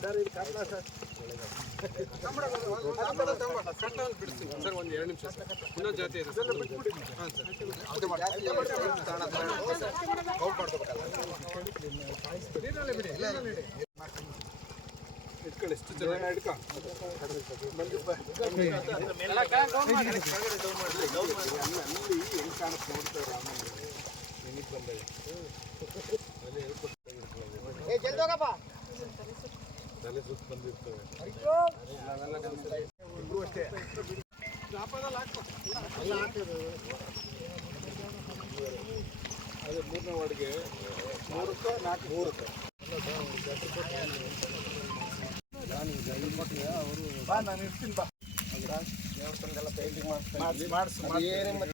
sir ಇದು Kannada sir sir ಒಂದು ಎರಡು ನಿಮಿಷ ಸರ್ ಇನ್ನೊಂದು ಜಾತಿ ಇದೆ ಸರ್ ಹಾಂ ಸರ್ ಇಟ್ಕೊಳ್ಳಿ ಎಷ್ಟು ಜನ ಇಟ್ಕೊ ಏ ಜಲ್ದಿ ಹೋಗಪ್ಪ ತಲೆ ಸುತ್ತ ಬಂದಿರ್ತವೆ ಇಬ್ರು ಅಷ್ಟೇ ಎಲ್ಲ ಹಾಕಿದ್ರು ಅದೇ ಮೂರನೇ ವಾರ್ಡ್ಗೆ ಮೂರಕ್ಕೆ ನಾಲ್ಕು ಮೂರಕ್ಕೆ ಬಾ ನಾನು ಇರ್ತೀನಿ ಬಾ ದೇವಸ್ಥಾನದೆಲ್ಲ ಪೇಂಟಿಂಗ್ ಮಾಡಿಸ್ತಾ ಮಾಡಿಸಿ ಮಾಡಿಸಿ